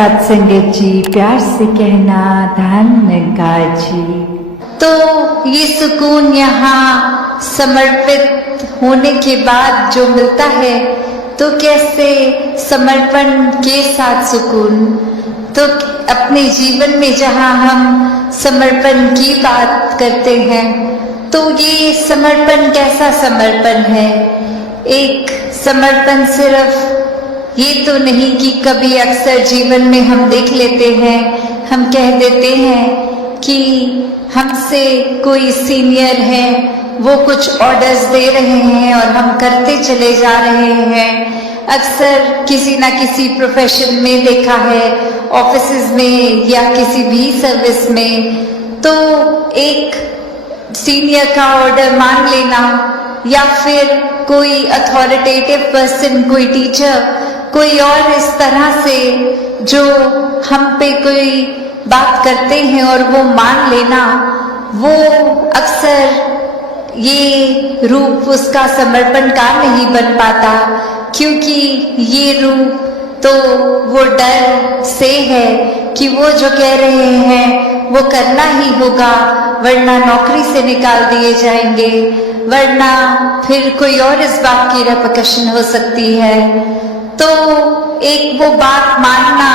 सत्संगत जी प्यार से कहना धन्यकार जी। तो ये सुकून यहाँ समर्पित होने के बाद जो मिलता है, तो कैसे समर्पण के साथ सुकून। तो अपने जीवन में जहाँ हम समर्पण की बात करते हैं, तो ये समर्पण कैसा समर्पण है। एक समर्पण सिर्फ ये तो नहीं कि कभी अक्सर जीवन में हम देख लेते हैं, हम कह देते हैं कि हमसे कोई सीनियर है, वो कुछ ऑर्डर्स दे रहे हैं और हम करते चले जा रहे हैं। अक्सर किसी ना किसी प्रोफेशन में देखा है, ऑफिसेज में या किसी भी सर्विस में, तो एक सीनियर का ऑर्डर मान लेना या फिर कोई अथॉरिटेटिव पर्सन, कोई टीचर, कोई और इस तरह से जो हम पे कोई बात करते हैं और वो मान लेना, वो अक्सर ये रूप उसका समर्पण का नहीं बन पाता, क्योंकि ये रूप तो वो डर से है कि वो जो कह रहे हैं वो करना ही होगा, वरना नौकरी से निकाल दिए जाएंगे, वरना फिर कोई और इस बात की रेपरकशन हो सकती है। तो एक वो बात मानना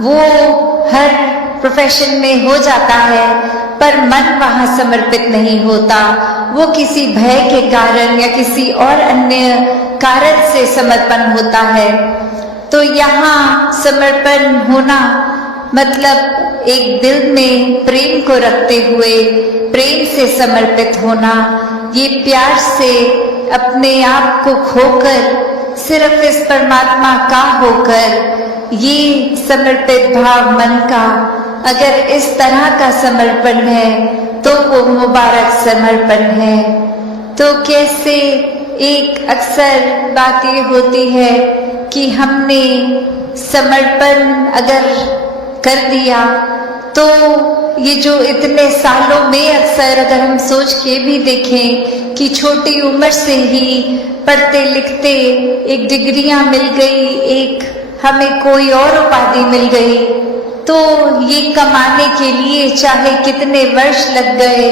वो हर प्रोफेशन में हो जाता है, पर मन वहां समर्पित नहीं होता। वो किसी भय के कारण या किसी और अन्य कारण से समर्पण होता है। तो यहाँ समर्पण होना मतलब एक दिल में प्रेम को रखते हुए प्रेम से समर्पित होना, ये प्यार से अपने आप को खोकर सिर्फ इस परमात्मा का होकर, ये समर्पित भाव मन का अगर इस तरह का समर्पण है तो वो मुबारक समर्पण है। तो कैसे एक अक्सर बात ये होती है कि हमने समर्पण अगर कर दिया, तो ये जो इतने सालों में अक्सर अगर हम सोच के भी देखें कि छोटी उम्र से ही पढ़ते लिखते एक डिग्रियां मिल गई, एक हमें कोई और उपाधि मिल गई, तो ये कमाने के लिए चाहे कितने वर्ष लग गए,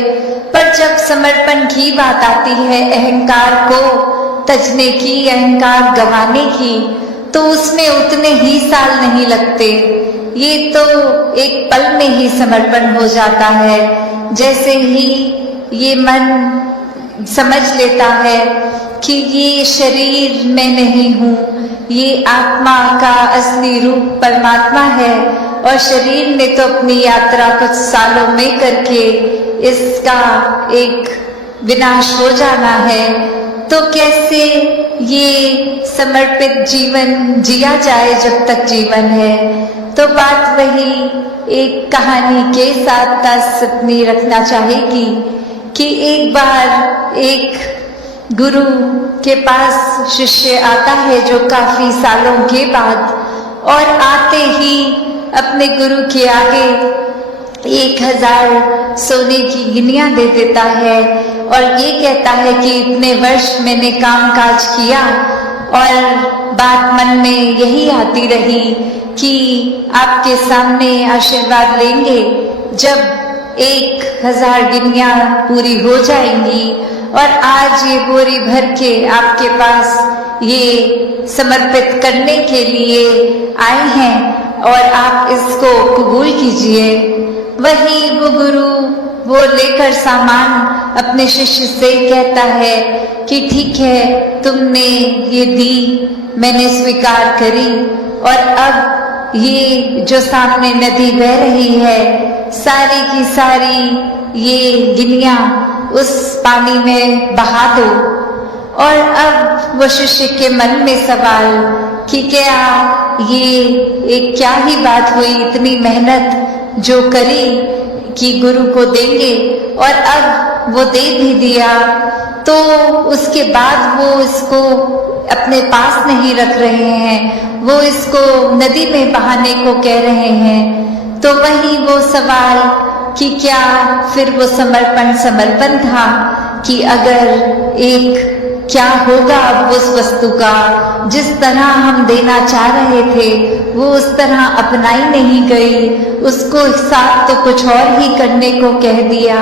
पर जब समर्पण की बात आती है, अहंकार को तजने की, अहंकार गंवाने की, तो उसमें उतने ही साल नहीं लगते। ये तो एक पल में ही समर्पण हो जाता है। जैसे ही ये मन समझ लेता है कि ये शरीर मैं नहीं हूँ, ये आत्मा का असली रूप परमात्मा है, और शरीर ने तो अपनी यात्रा कुछ सालों में करके इसका एक विनाश हो जाना है, तो कैसे ये समर्पित जीवन जिया जाए जब तक जीवन है। तो बात वही एक कहानी के साथ तासुनी रखना चाहेगी कि एक बार एक गुरु के पास शिष्य आता है जो काफी सालों के बाद, और आते ही अपने गुरु के आगे 1000 सोने की गिनियां दे देता है और ये कहता है कि इतने वर्ष मैंने काम काज किया, और बात मन में यही आती रही कि आपके सामने आशीर्वाद लेंगे जब 1000 गिनियां पूरी हो जाएंगी, और आज ये बोरी भर के आपके पास ये समर्पित करने के लिए आए हैं और आप इसको कबूल कीजिए। वही वो गुरु वो लेकर सामान अपने शिष्य से कहता है कि ठीक है, तुमने ये दी, मैंने स्वीकार करी, और अब ये जो सामने नदी बह रही है, सारी की सारी ये गिनियां उस पानी में बहा दो। और अब वो शिष्य के मन में सवाल कि क्या ये एक क्या ही बात हुई, इतनी मेहनत जो करी कि गुरु को देंगे, और अब वो दे भी दिया, तो उसके बाद वो इसको अपने पास नहीं रख रहे हैं, वो इसको नदी में बहाने को कह रहे हैं। तो वही वो सवाल कि क्या फिर वो समर्पण था कि अगर एक क्या होगा अब उस वस्तु का? जिस तरह हम देना चाह रहे थे वो उस तरह अपनाई नहीं गई, उसको साथ तो कुछ और ही करने को कह दिया।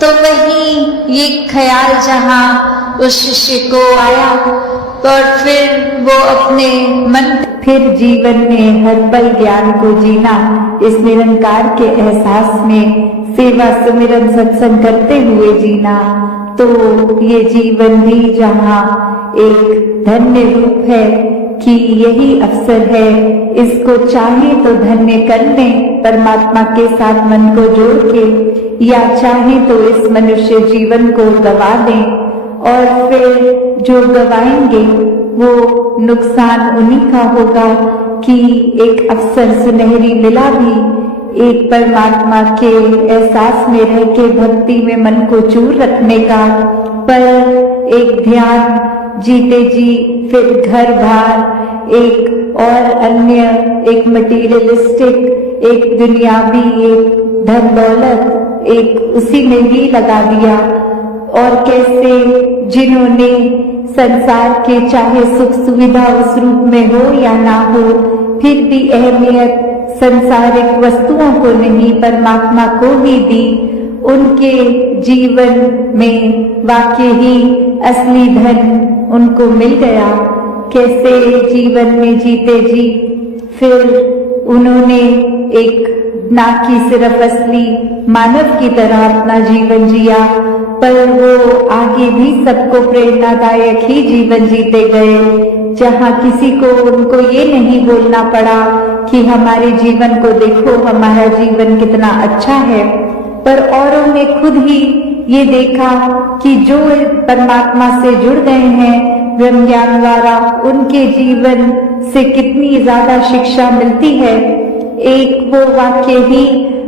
तो वही ये ख्याल जहाँ उस शिष्य को आया और फिर वो अपने मन फिर जीवन में हर पल ज्ञान को जीना, इस निरंकार के एहसास में सेवा सुमिरन सत्संग करते हुए जीना, तो ये जीवन भी जहाँ एक धन्य रूप है कि यही अवसर है, इसको चाहे तो धन्य कर लें परमात्मा के साथ मन को जोड़ के, या चाहे तो इस मनुष्य जीवन को गवा दें, और फिर जो गवाएंगे वो नुकसान उन्हीं का होगा कि एक अवसर सुनहरी मिला भी एक परमात्मा के एहसास में रह के भक्ति में मन को चूर रखने का, पर एक ध्यान जीते जी फिर घर बार एक और अन्य एक मटीरियलिस्टिक, एक दुनियावी, एक धन दौलत, एक उसी में ही लगा दिया। और कैसे जिन्होंने संसार के चाहे सुख सुविधा उस रूप में हो या ना हो, फिर भी अहमियत संसारिक वस्तुओं को नहीं परमात्मा को ही दी, उनके जीवन में वाकई ही असली धन उनको मिल गया। कैसे जीवन में जीते जी फिर उन्होंने एक ना कि सिर्फ असली मानव की तरह अपना जीवन जिया, पर वो आगे भी सबको प्रेरणादायक ही जीवन जीते गए, जहाँ किसी को उनको ये नहीं बोलना पड़ा कि हमारे जीवन को देखो, हमारा जीवन कितना अच्छा है, पर औरों ने खुद ही ये देखा कि जो परमात्मा से जुड़ गए हैं ब्रह्म ज्ञान द्वारा, उनके जीवन से कितनी ज्यादा शिक्षा मिलती है। एक वो वाक्य ही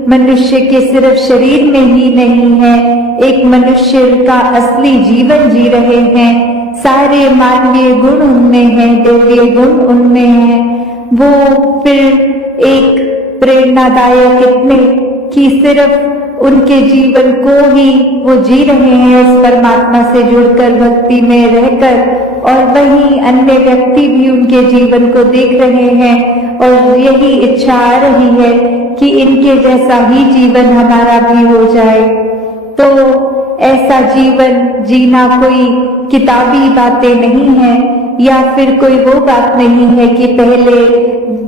मनुष्य के सिर्फ शरीर में ही नहीं है, एक मनुष्य का असली जीवन जी रहे हैं, सारे मानवीय गुण उनमें हैं, दिव्य गुण उनमें हैं। वो फिर एक प्रेरणादायक इतने कि सिर्फ उनके जीवन को ही वो जी रहे हैं इस परमात्मा से जुड़कर भक्ति में रहकर, और वहीं अन्य व्यक्ति भी उनके जीवन को देख रहे हैं और यही इच्छा आ रही है कि इनके जैसा ही जीवन हमारा भी हो जाए। तो ऐसा जीवन जीना कोई किताबी बातें नहीं है, या फिर कोई वो बात नहीं है कि पहले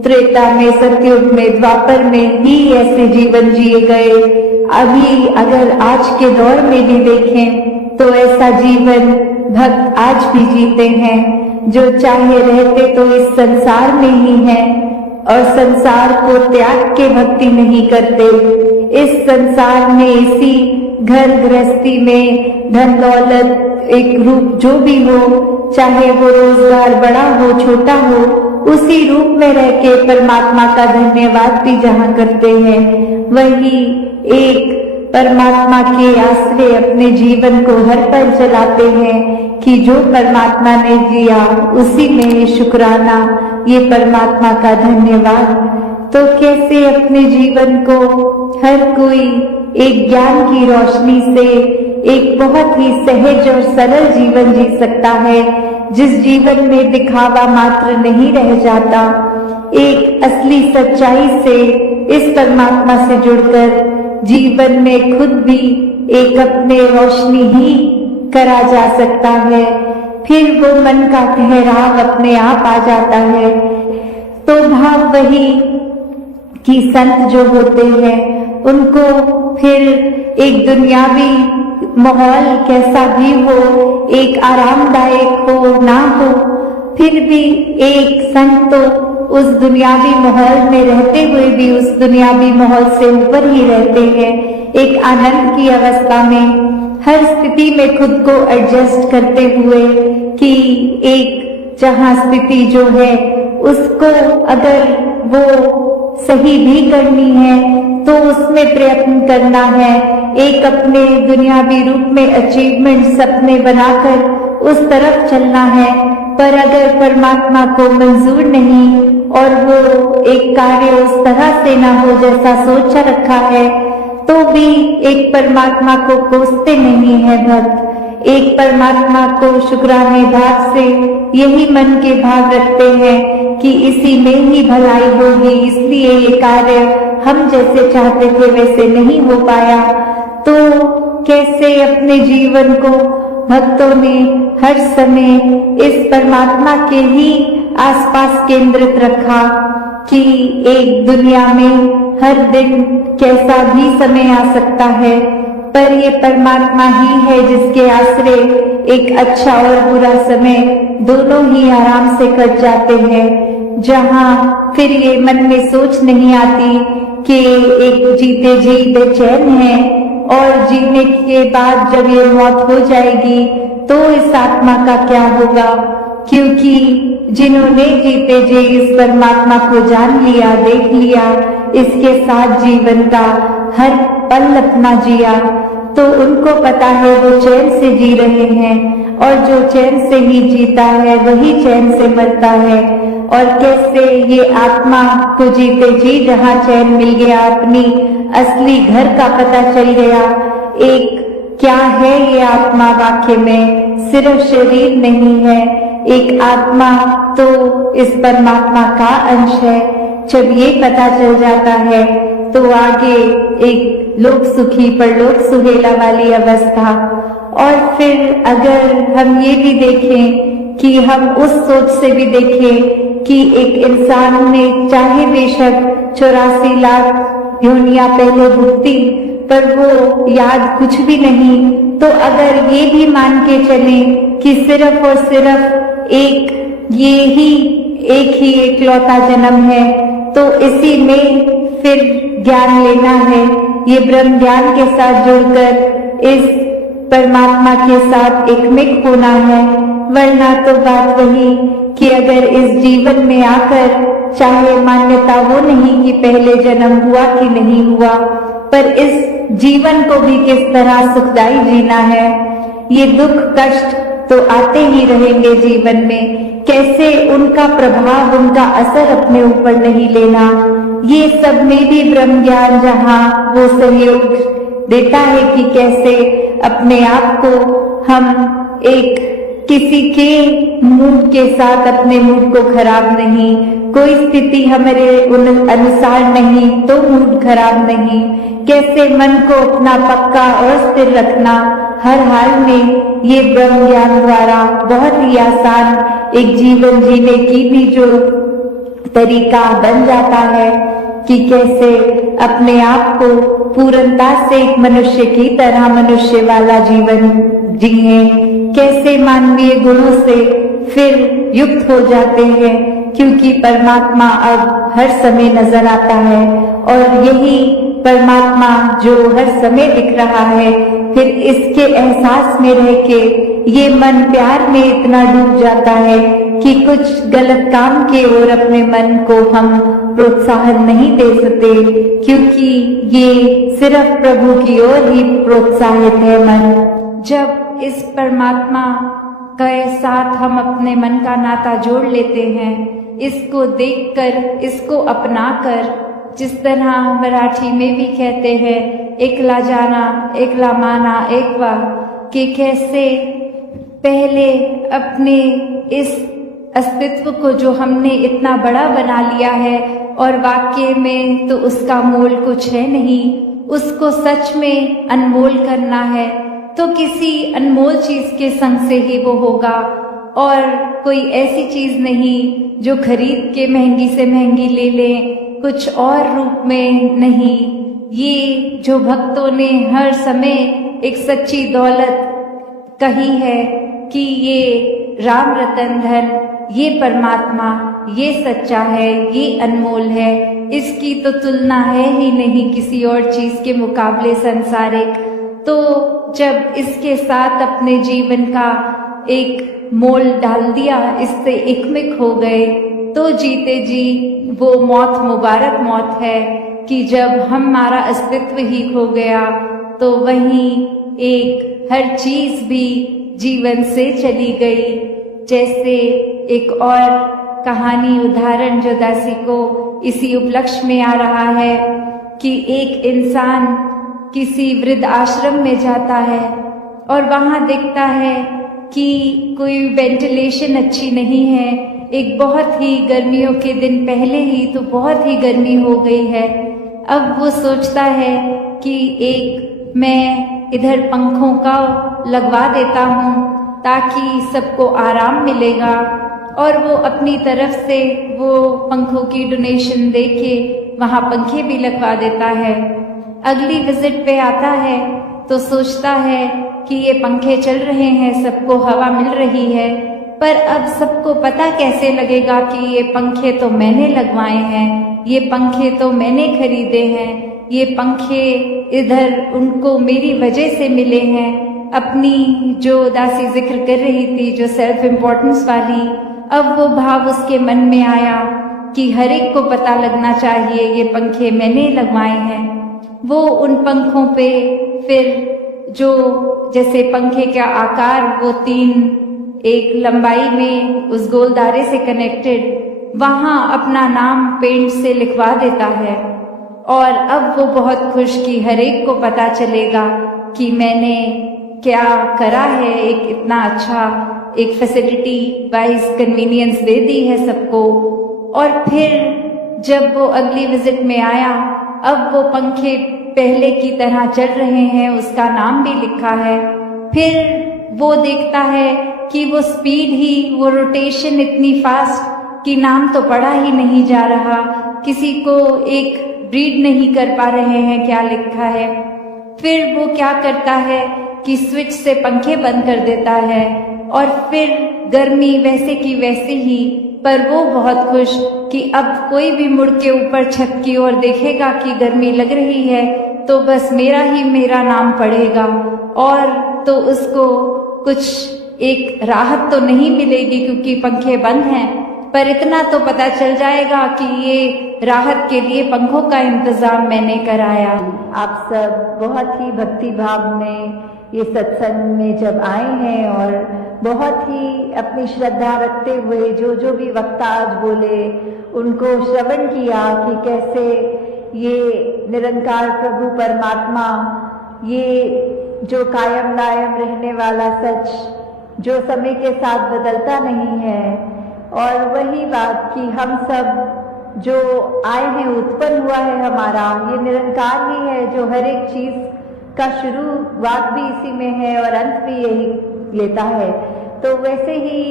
त्रेता में, सतयुग में, द्वापर में ही ऐसे जीवन जिए गए। अभी अगर आज के दौर में भी देखें तो ऐसा जीवन भक्त आज भी जीते हैं, जो चाहे रहते तो इस संसार में ही हैं और संसार को त्याग के भक्ति नहीं करते। इस संसार में, इसी घर गृहस्थी में, धन दौलत एक रूप जो भी हो, चाहे वो रोजगार बड़ा हो छोटा हो, उसी रूप में रह के परमात्मा का धन्यवाद भी जहाँ करते हैं, वही एक परमात्मा के आश्रय अपने जीवन को हर पल चलाते हैं कि जो परमात्मा ने दिया उसी में शुक्राना, ये परमात्मा का धन्यवाद। तो कैसे अपने जीवन को हर कोई एक ज्ञान की रोशनी से एक बहुत ही सहज और सरल जीवन जी सकता है, जिस जीवन में दिखावा मात्र नहीं रह जाता, एक असली सच्चाई से इस परमात्मा से जुड़कर जीवन में खुद भी एक अपने रोशनी ही करा जा सकता है। फिर वो मन का ठहराव अपने आप आ जाता है। तो भाव वही कि संत जो होते हैं उनको फिर एक दुनियावी माहौल कैसा भी हो, एक आरामदायक हो ना हो, फिर भी एक संत तो उस दुनियावी माहौल में रहते हुए भी उस दुनियावी माहौल से ऊपर ही रहते हैं, एक आनंद की अवस्था में, हर स्थिति में खुद को एडजस्ट करते हुए कि एक जहाँ स्थिति जो है उसको अगर वो सही भी करनी है तो उसमें प्रयत्न करना है, एक अपने दुनियावी रूप में अचीवमेंट सपने बनाकर उस तरफ चलना है। पर अगर परमात्मा को मंजूर नहीं और वो एक कार्य उस तरह से ना हो जैसा सोचा रखा है, तो भी एक परमात्मा को कोसते नहीं है भक्त, एक परमात्मा को शुक्राने भाव से यही मन के भाव रखते हैं कि इसी में ही भलाई होगी, इसलिए ये कार्य हम जैसे चाहते थे वैसे नहीं हो पाया। तो कैसे अपने जीवन को भक्तों ने हर समय इस परमात्मा के ही आसपास केंद्रित रखा कि एक दुनिया में हर दिन कैसा भी समय आ सकता है, पर ये परमात्मा ही है जिसके आश्रय एक अच्छा और बुरा समय दोनों ही आराम से कट जाते हैं। जहाँ फिर ये मन में सोच नहीं आती कि एक जीते जी बेचैन है और जीने के बाद जब ये मौत हो जाएगी तो इस आत्मा का क्या होगा, क्योंकि जिन्होंने जीते जी इस परमात्मा को जान लिया, देख लिया, इसके साथ जीवन का हर पल अपना जिया, तो उनको पता है वो चैन से जी रहे हैं और जो चैन से ही जीता है वही चैन से मरता है। और कैसे ये आत्मा को जीते जी जहाँ चैन मिल गया, अपनी असली घर का पता चल गया। एक क्या है ये आत्मा, वाक्य में सिर्फ शरीर नहीं है, एक आत्मा तो इस परमात्मा का अंश है। जब ये पता चल जाता है तो आगे एक लोक सुखी परलोक सुहेला वाली अवस्था। और फिर अगर हम ये भी देखें कि हम उस सोच से भी देखें कि एक इंसान ने चाहे बेशक 84 लाख योनियां पहले भुगती पर वो याद कुछ भी नहीं, तो अगर ये भी मान के चले कि सिर्फ और सिर्फ एक ही एकलौता जन्म है, तो इसी में फिर ज्ञान लेना है, ये ब्रह्म ज्ञान के साथ जुड़कर इस परमात्मा के साथ एकमिक होना है। वरना तो बात वही कि अगर इस जीवन में आकर चाहे मान्यता वो नहीं कि पहले जन्म हुआ कि नहीं हुआ, पर इस जीवन को भी किस तरह सुखदायी जीना है। ये दुख कष्ट तो आते ही रहेंगे जीवन में, कैसे उनका प्रभाव, उनका असर अपने ऊपर नहीं लेना। ये सब में भी ब्रह्म ज्ञान जहाँ वो सहयोग देता है कि कैसे अपने आप को हम एक किसी के मूड के साथ अपने मूड को खराब नहीं, कोई स्थिति हमारे अनुसार नहीं तो मूड खराब नहीं, कैसे मन को अपना पक्का और स्थिर रखना हर हाल में, ये ब्रह्म ज्ञान द्वारा बहुत ही आसान एक जीवन जीने की भी जो तरीका बन जाता है कि कैसे अपने आप को पूर्णता से एक मनुष्य की तरह मनुष्य वाला जीवन जिए, कैसे मानवीय गुणों से फिर युक्त हो जाते हैं, क्योंकि परमात्मा अब हर समय नजर आता है और यही परमात्मा जो हर समय दिख रहा है, फिर इसके एहसास में रह के ये मन प्यार में इतना डूब जाता है कि कुछ गलत काम के ओर अपने मन को हम प्रोत्साहन नहीं दे सकते, क्योंकि ये सिर्फ प्रभु की ओर ही प्रोत्साहित है मन। जब इस परमात्मा के साथ हम अपने मन का नाता जोड़ लेते हैं, इसको देखकर, इसको अपनाकर, जिस तरह मराठी में भी कहते हैं एकला जाना एकला माना एकवा, कि कैसे पहले अपने इस अस्तित्व को जो हमने इतना बड़ा बना लिया है और वाकई में तो उसका मोल कुछ है नहीं, उसको सच में अनमोल करना है तो किसी अनमोल चीज के संग से ही वो होगा और कोई ऐसी चीज नहीं जो खरीद के महंगी से महंगी ले लें, कुछ और रूप में नहीं। ये जो भक्तों ने हर समय एक सच्ची दौलत कही है कि ये राम रतन धन, ये परमात्मा, ये सच्चा है, ये अनमोल है, इसकी तो तुलना है ही नहीं किसी और चीज के मुकाबले संसारिक। तो जब इसके साथ अपने जीवन का एक मोल डाल दिया, इससे एकमिक हो गए, तो जीते जी वो मौत मुबारक मौत है कि जब हमारा अस्तित्व ही खो गया तो वहीं एक हर चीज भी जीवन से चली गई। जैसे एक और कहानी उदाहरण जो दासी को इसी उपलक्ष्य में आ रहा है कि एक इंसान किसी वृद्ध आश्रम में जाता है और वहाँ देखता है कि कोई वेंटिलेशन अच्छी नहीं है। एक बहुत ही गर्मियों के दिन पहले ही तो बहुत ही गर्मी हो गई है। अब वो सोचता है कि एक मैं इधर पंखों का लगवा देता हूँ ताकि सबको आराम मिलेगा, और वो अपनी तरफ से वो पंखों की डोनेशन देके वहाँ पंखे भी लगवा देता है। अगली विजिट पे आता है तो सोचता है कि ये पंखे चल रहे हैं, सबको हवा मिल रही है, पर अब सबको पता कैसे लगेगा कि ये पंखे तो मैंने लगवाए हैं, ये पंखे तो मैंने खरीदे हैं, ये पंखे इधर उनको मेरी वजह से मिले हैं। अपनी जो दासी जिक्र कर रही थी, जो सेल्फ इम्पोर्टेंस वाली, अब वो भाव उसके मन में आया कि हर एक को पता लगना चाहिए ये पंखे मैंने लगवाए हैं। वो उन पंखों पे फिर जो जैसे पंखे का आकार वो 3 एक लंबाई में उस गोलदारे से कनेक्टेड, वहाँ अपना नाम पेंट से लिखवा देता है। और अब वो बहुत खुश कि हर एक को पता चलेगा कि मैंने क्या करा है, एक इतना अच्छा एक फैसिलिटी वाइज कन्वीनियंस दे दी है सबको। और फिर जब वो अगली विजिट में आया, अब वो पंखे पहले की तरह चल रहे हैं, उसका नाम भी लिखा है। फिर वो देखता है कि वो स्पीड ही, वो रोटेशन इतनी फास्ट कि नाम तो पढ़ा ही नहीं जा रहा, किसी को एक रीड नहीं कर पा रहे हैं क्या लिखा है। फिर वो क्या करता है कि स्विच से पंखे बंद कर देता है, और फिर गर्मी वैसे की वैसे ही, पर वो बहुत खुश कि अब कोई भी मुड़ के ऊपर छत की ओर देखेगा कि गर्मी लग रही है तो बस मेरा नाम पढ़ेगा, और तो उसको कुछ एक राहत तो नहीं मिलेगी क्योंकि पंखे बंद हैं, पर इतना तो पता चल जाएगा कि ये राहत के लिए पंखों का इंतजाम मैंने कराया। आप सब बहुत ही भक्ति भाव में ये सत्संग में जब आए हैं और बहुत ही अपनी श्रद्धा रखते हुए जो भी वक्ता आज बोले उनको श्रवण किया कि कैसे ये निरंकार प्रभु परमात्मा, ये जो कायम दायम रहने वाला सच, जो समय के साथ बदलता नहीं है, और वही बात कि हम सब जो आए हैं, उत्पन्न हुआ है हमारा, ये निरंकार ही है जो हर एक चीज का शुरुआत भी इसी में है और अंत भी यही लेता है। तो वैसे ही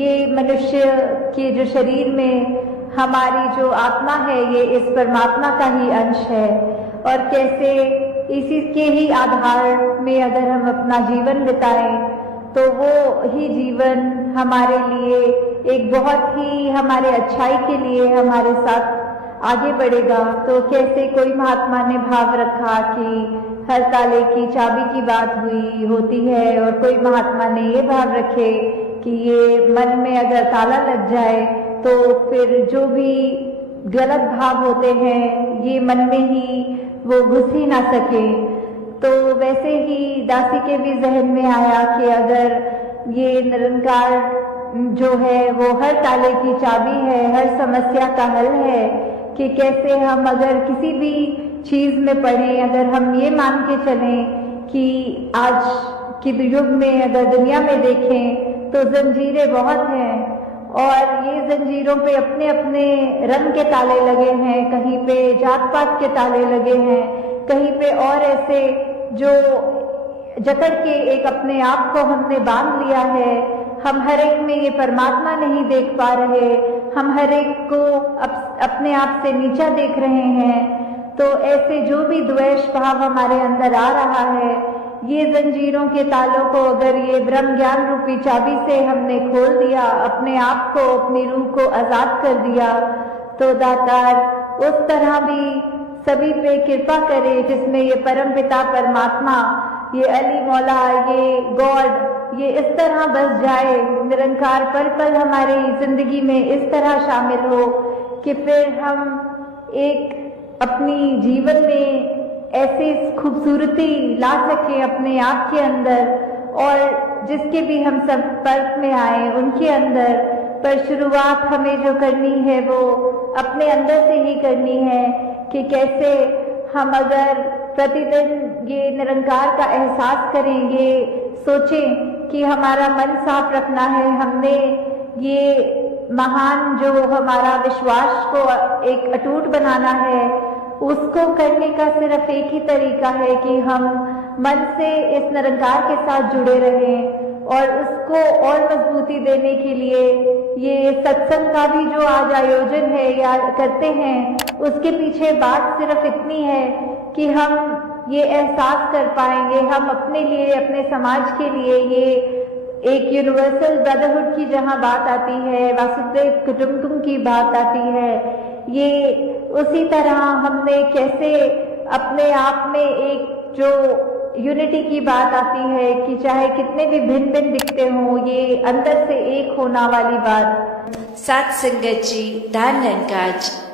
ये मनुष्य के जो शरीर में हमारी जो आत्मा है, ये इस परमात्मा का ही अंश है, और कैसे इसी के ही आधार में अगर हम अपना जीवन बिताएं तो वो ही जीवन हमारे लिए एक बहुत ही हमारे अच्छाई के लिए हमारे साथ आगे बढ़ेगा। तो कैसे कोई महात्मा ने भाव रखा कि हर ताले की चाबी की बात होती है, और कोई महात्मा ने ये भाव रखे कि ये मन में अगर ताला लग जाए तो फिर जो भी गलत भाव होते हैं ये मन में ही वो घुस ही ना सके। तो वैसे ही दासी के भी जहन में आया कि अगर ये निरंकार जो है वो हर ताले की चाबी है, हर समस्या का हल है, कि कैसे हम अगर किसी भी चीज में पढ़े, अगर हम ये मान के चलें कि आज के युग में अगर दुनिया में देखें तो जंजीरें बहुत हैं, और ये जंजीरों पे अपने अपने रंग के ताले लगे हैं, कहीं पे जात पात के ताले लगे हैं, कहीं पे और ऐसे जो जकड़ के एक अपने आप को हमने बांध लिया है। हम हर एक में ये परमात्मा नहीं देख पा रहे, हम हर एक को अपने आप से नीचा देख रहे हैं। तो ऐसे जो भी द्वेष भाव हमारे अंदर आ रहा है, ये जंजीरों के तालों को अगर ये ब्रह्म ज्ञान रूपी चाबी से हमने खोल दिया, अपने आप को, अपनी रूह को आजाद कर दिया, तो दातार उस तरह भी सभी पे कृपा करे जिसमें ये परम पिता परमात्मा, ये अली मौला, ये गॉड, ये इस तरह बस जाए, निरंकार पल पल हमारी जिंदगी में इस तरह शामिल हो कि फिर हम एक अपनी जीवन में ऐसी खूबसूरती ला सके अपने आप के अंदर, और जिसके भी हम संपर्क में आए उनके अंदर। पर शुरुआत हमें जो करनी है वो अपने अंदर से ही करनी है कि कैसे हम अगर प्रतिदिन ये निरंकार का एहसास करेंगे, सोचें कि हमारा मन साफ रखना है। हमने ये महान जो हमारा विश्वास को एक अटूट बनाना है, उसको करने का सिर्फ एक ही तरीका है कि हम मन से इस निरंकार के साथ जुड़े रहें। और उसको और मजबूती देने के लिए ये सत्संग का भी जो आज आयोजन है या करते हैं, उसके पीछे बात सिर्फ इतनी है कि हम ये एहसास कर पाएंगे, हम अपने लिए, अपने समाज के लिए, ये एक यूनिवर्सल ब्रदरहुड की जहाँ बात आती है, वासुदेव कुटुंबकम की बात आती है, ये उसी तरह हमने कैसे अपने आप में एक जो यूनिटी की बात आती है कि चाहे कितने भी भिन्न भिन्न दिखते हों, ये अंदर से एक होना वाली बात। सात संगत जी, धन निरंकार जी।